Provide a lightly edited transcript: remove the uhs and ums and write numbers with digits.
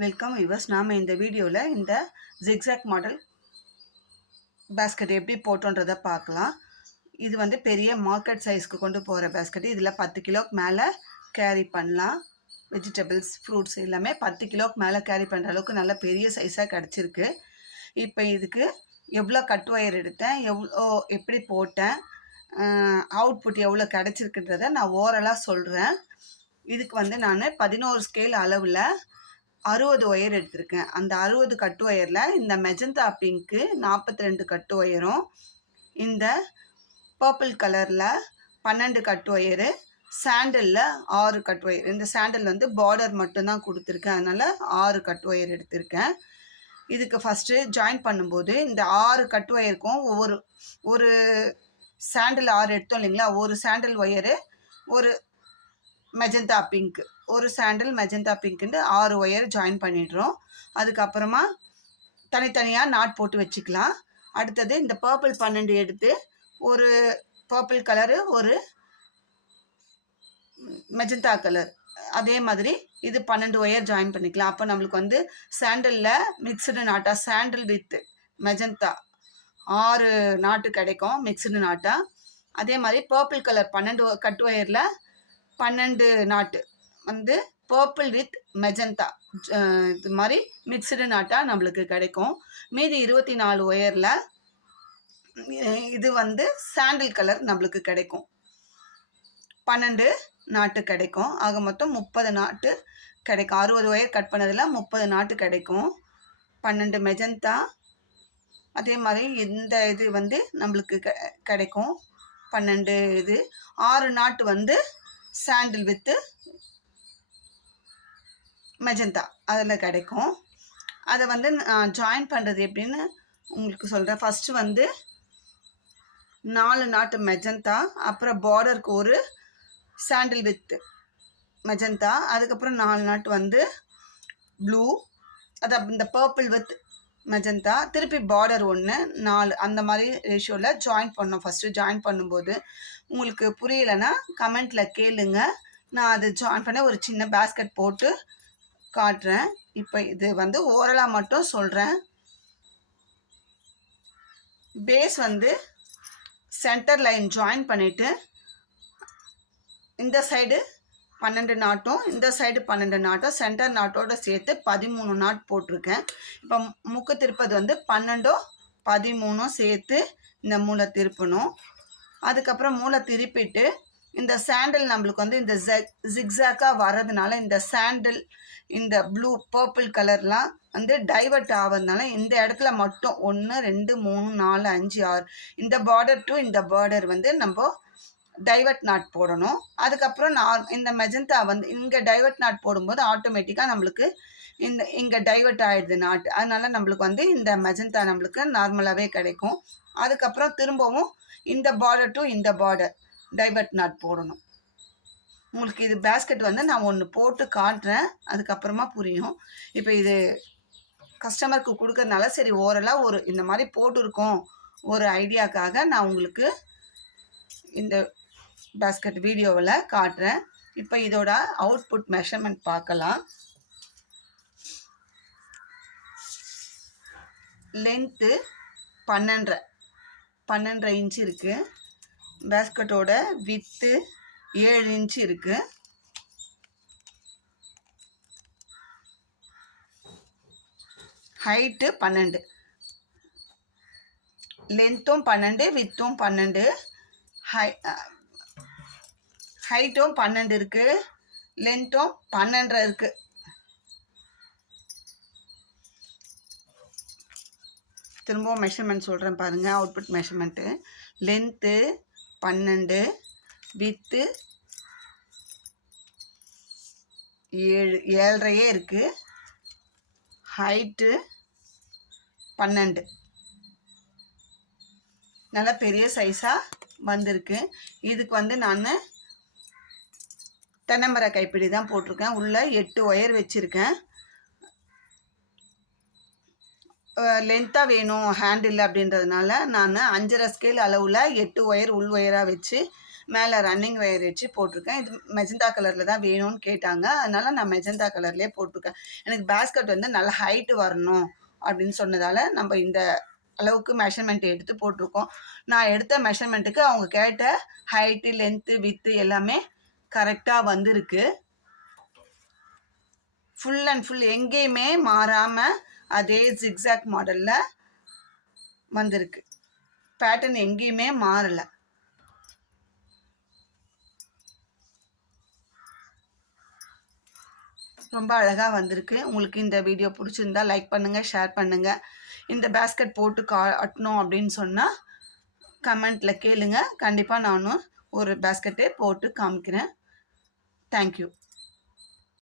Welcome viewers. நாம் இந்த வீடியோவில் இந்த ஜிக்ஸாக் மாடல் பேஸ்கெட் எப்படி போட்டோன்றதை பார்க்கலாம். இது வந்து பெரிய மார்க்கெட் சைஸ்க்கு கொண்டு போகிற பேஸ்கெட். இதில் 10 கிலோக்கு மேலே கேரி பண்ணலாம். வெஜிடபிள்ஸ், ஃப்ரூட்ஸ் எல்லாமே 10 கிலோக்கு மேலே கேரி பண்ணுற அளவுக்கு நல்ல பெரிய சைஸாக கிடச்சிருக்கு. இப்போ இதுக்கு எவ்வளோ கட் ஒயர் எடுத்தேன், எப்படி போட்டேன், அவுட்புட் எவ்வளோ கிடச்சிருக்குன்றதை நான் ஓரலாக சொல்கிறேன். இதுக்கு வந்து நான் 11 ஸ்கேல் அளவில் 60 ஒயர் எடுத்திருக்கேன். அந்த 60 கட்டு ஒயரில் இந்த மெஜந்தா பிங்க்கு 42 கட்டு ஒயரும், இந்த பர்பிள் கலரில் 12 கட்டு ஒயரு, சாண்டலில் 6 கட்டு ஒயர். இந்த சாண்டல் வந்து பார்டர் மட்டும்தான் கொடுத்துருக்கேன், அதனால் 6 கட்டு ஒயர் எடுத்திருக்கேன். இதுக்கு ஃபஸ்ட்டு ஜாயின் பண்ணும்போது இந்த 6 கட்டு ஒயருக்கும் ஒரு சாண்டில் 6 எடுத்தோம் இல்லைங்களா, ஒரு சாண்டில் ஒயரு, ஒரு மெஜந்தா பிங்க், ஒரு சாண்டில் மெஜந்தா பிங்க்குன்னு 6 ஒயர் ஜாயின் பண்ணிடுறோம். அதுக்கப்புறமா தனித்தனியாக நாட் போட்டு வச்சுக்கலாம். அடுத்தது இந்த பர்பிள் 12 எடுத்து ஒரு பர்பிள் கலரு, ஒரு மெஜந்தா கலர், அதே மாதிரி இது 12 ஒயர் ஜாயின் பண்ணிக்கலாம். அப்போ நம்மளுக்கு வந்து சாண்டலில் மிக்சடு நாட்டாக, சாண்டில் வித் மெஜந்தா 6 நாட்டு கிடைக்கும் மிக்சடு நாட்டாக. அதே மாதிரி பர்பிள் கலர் 12 கட் ஒயரில் 12 நாட்டு வந்து பர்பிள் வித் மெஜந்தா இது மாதிரி மிக்சடு நாட்டாக நம்மளுக்கு கிடைக்கும். மீதி 24 ஒயரில் இது வந்து சாண்டில் கலர் நம்மளுக்கு கிடைக்கும். 12 நாட்டு கிடைக்கும். ஆக மொத்தம் 30 நாட்டு கிடைக்கும். 60 ஒயர் கட் பண்ணதில் 30 நாட்டு கிடைக்கும். 12 மெஜந்தா, அதே மாதிரி இந்த இது வந்து நம்மளுக்கு கிடைக்கும் 12 இது. 6 நாட்டு வந்து சாண்டில் வித்து மெஜந்தா அதில் கிடைக்கும். அதை வந்து நான் ஜாயின் பண்ணுறது எப்படின்னு உங்களுக்கு சொல்கிறேன். ஃபஸ்ட்டு வந்து 4 நாட்டு மெஜந்தா, அப்புறம் பார்டருக்கு ஒரு சாண்டில் வித் மெஜந்தா, அதுக்கப்புறம் 4 நாட்டு வந்து ப்ளூ, அது இந்த பர்பிள் வித் மெஜந்தா, திருப்பி பார்டர் 1 4, அந்த மாதிரி ரேஷியோவில் ஜாயின் பண்ணோம். ஃபஸ்ட்டு ஜாயின் பண்ணும்போது உங்களுக்கு புரியலைன்னா கமெண்ட்டில் கேளுங்க, நான் அது ஜாயின் பண்ண ஒரு சின்ன பேஸ்கெட் போட்டு காட்டுறேன். இப்போ இது வந்து ஓரலாக மட்டும் சொல்கிறேன். பேஸ் வந்து சென்டர் லைன் ஜாயின் பண்ணிவிட்டு இந்த சைடு 12 நாட்டும், இந்த சைடு 12 நாட்டும், சென்டர் நாட்டோடு சேர்த்து 13 நாட் போட்டிருக்கேன். இப்போ முக்கு திருப்பது வந்து 12 13 சேர்த்து இந்த மூளை திருப்பணும். அதுக்கப்புறம் மூளை திருப்பிட்டு இந்த சாண்டில் நம்மளுக்கு வந்து இந்த ஜிக்ஸாக்காக வர்றதுனால, இந்த சாண்டில் இந்த ப்ளூ பர்பிள் கலர்லாம் வந்து டைவர்ட் ஆகிறதுனால இந்த இடத்துல மட்டும் 1 2 3 4 5 6 இந்த பார்டர் டு இந்த பார்டர் வந்து நம்ம டைவர்ட் நாட் போடணும். அதுக்கப்புறம் இந்த மெஜந்தா வந்து இங்கே டைவர்ட் நாட் போடும்போது ஆட்டோமேட்டிக்காக நம்மளுக்கு இங்கே டைவர்ட் ஆகிடுது நாட். அதனால் நம்மளுக்கு வந்து இந்த மெஜந்தா நம்மளுக்கு நார்மலாகவே கிடைக்கும். அதுக்கப்புறம் திரும்பவும் இந்த பார்டர் டு இந்த பார்டர் டைவர்ட் நாட் போடணும். உங்களுக்கு இது பேஸ்கெட் வந்து நான் ஒன்று போட்டு காட்டுறேன், அதுக்கப்புறமா புரியும். இப்போ இது கஸ்டமருக்கு கொடுக்கறதுனால சரி ஓரலாக ஒரு இந்த மாதிரி போட்டிருக்கோம் ஒரு ஐடியாக்காக நான் உங்களுக்கு இந்த பேஸ்கெட் வீடியோவில் காட்டுறேன். இப்போ இதோட அவுட்புட் மெஷர்மெண்ட் பார்க்கலாம். லென்த்து 12.5 இன்ச்சு இருக்குது. பேஸ்கெட்டோட வித்து 7 இன்ச்சு இருக்குது. ஹைட்டு 12, லென்த்தும் 12, வித்தும் 12, ஹைட்டும் 12 இருக்குது, லென்த்தும் 12 இருக்குது. திரும்பவும் மெஷர்மெண்ட் சொல்கிறேன் பாருங்கள். அவுட்புட் மெஷர்மெண்ட்டு லென்த்து 12, வித்து 7.5 இருக்குது, ஹைட்டு 12, நல்லா பெரிய சைஸாக வந்திருக்கு. இதுக்கு வந்து நான் தென்னமர கைப்பிடி தான் போட்டிருக்கேன். உள்ளே 8 ஒயர் வச்சுருக்கேன். லென்த்தாக வேணும் ஹேண்டில் அப்படின்றதுனால நான் 5.5 ஸ்கேல் அளவில் 8 ஒயர் உள் ஒயராக வச்சு மேலே ரன்னிங் ஒயர் வச்சு போட்டிருக்கேன். இது மெஜந்தா கலரில் தான் வேணும்னு கேட்டாங்க. அதனால் நான் மெஜந்தா கலர்லேயே போட்டிருக்கேன். எனக்கு பேஸ்கெட் வந்து நல்ல ஹைட்டு வரணும் அப்படின்னு சொன்னதால் நம்ம இந்த அளவுக்கு மெஷர்மெண்ட் எடுத்து போட்டிருக்கோம். நான் எடுத்த மெஷர்மெண்ட்டுக்கு அவங்க கேட்ட ஹைட்டு, லென்த்து, வித்து எல்லாமே கரெக்டாக வந்திருக்கு. ஃபுல் அண்ட் ஃபுல் எங்கேயுமே மாறாமல் அதே ஜிக்ஸாக் மாடலில் வந்திருக்கு. பேட்டர்ன் எங்கேயுமே மாறலை. ரொம்ப அழகாக வந்திருக்கு. உங்களுக்கு இந்த வீடியோ பிடிச்சிருந்தா லைக் பண்ணுங்கள், ஷேர் பண்ணுங்கள். இந்த பேஸ்கெட் போட்டு காட்டணும் அப்படின்னு சொன்னால் கமெண்ட்டில் கேளுங்க. கண்டிப்பாக நானும் ஒரு பேஸ்கெட்டே போட்டு காமிக்கிறேன். தேங்க்யூ.